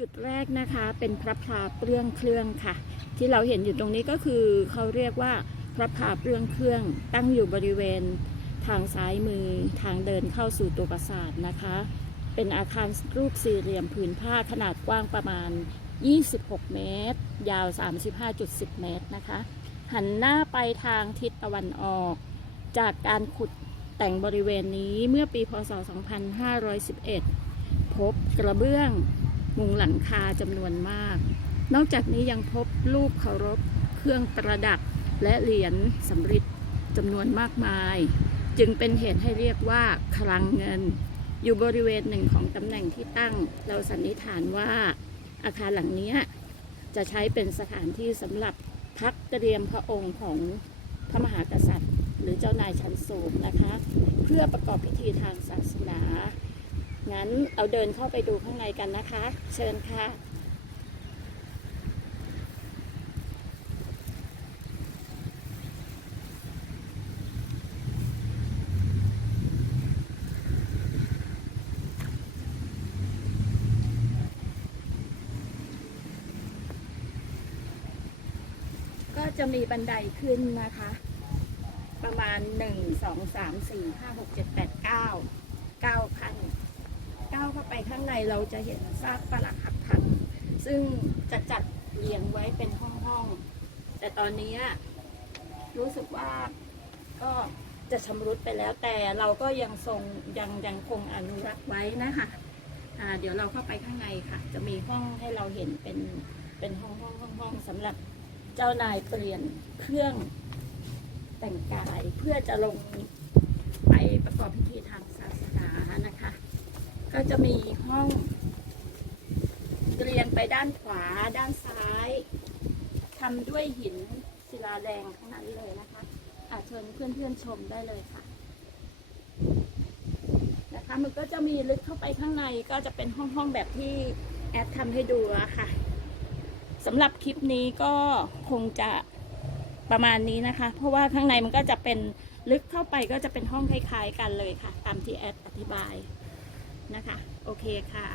จุดแรกนะคะเป็นพระพลาเปลื้องเครื่องค่ะ ที่เราเห็นอยู่ตรงนี้ก็คือเขาเรียกว่าพระพลาเปลื้องเครื่อง ตั้งอยู่บริเวณทางซ้ายมือทางเดินเข้าสู่ตัวปราสาทนะคะ เป็นอาคารรูปสี่เหลี่ยมผืนผ้าขนาดกว้างประมาณ 26 เมตร ยาว 35.10 เมตรนะคะ หันหน้าไปทางทิศตะวันออก จากการขุดแต่งบริเวณนี้เมื่อปีพศ 2511 พบกระเบื้อง มุงหลังคาจำนวนมาก นอกจากนี้ยังพบรูปเคารพ เครื่องประดับ และเหรียญสำริดจำนวนมากมาย จึงเป็นเหตุให้เรียกว่าคลังเงิน อยู่บริเวณหนึ่งของตำแหน่งที่ตั้ง เราสันนิษฐานว่า อาคารหลังนี้จะใช้เป็นสถานที่สำหรับพักเตรียมพระองค์ของพระมหากษัตริย์ หรือเจ้านายชั้นสูงนะคะ เพื่อประกอบพิธีทางศาสนา งั้นเอาเดินเข้าไปดูข้างในกันนะคะ เชิญค่ะก็จะมีบันไดขึ้นนะคะ ประมาณ1 2 3 4 5 6 7 8 9 9ขั้นก้างในเราจะเห็นซากปรักหักพังซึ่งจะจัดเรียงไว้เป็นห้องๆแต่ตอนนี้รู้สึกว่าก็จะชำรุดไปแล้วแต่เราก็ยังทรงยังยังคงอนุรักษ์ไว้นะคะเดี๋ยวเราเข้าไปข้างในค่ะ จะมีห้องให้เราเห็นเป็นเป็นห้องห้องห้องห้องสำหรับเจ้านายเปลี่ยนเครื่องแต่งกายเพื่อจะลงไปประกอบพิธีทางศาสนานะคะ ก็ จะมีห้องเรียงไปด้านขวาด้านซ้ายทำด้วยหินศิลาแดงทั้งนั้นเลยนะคะอาเชิญเพื่อนๆชมได้เลยค่ะ นะคะมันก็จะมีลึกเข้าไปข้างในก็จะเป็นห้องๆแบบที่แอดทำให้ดูอะค่ะสำหรับคลิปนี้ก็คงจะประมาณนี้นะคะ เพราะว่าข้างในมันก็จะเป็นลึกเข้าไปก็จะเป็นห้องคล้ายๆกันเลยค่ะ ตามที่แอดอธิบาย นะคะ โอเคค่ะ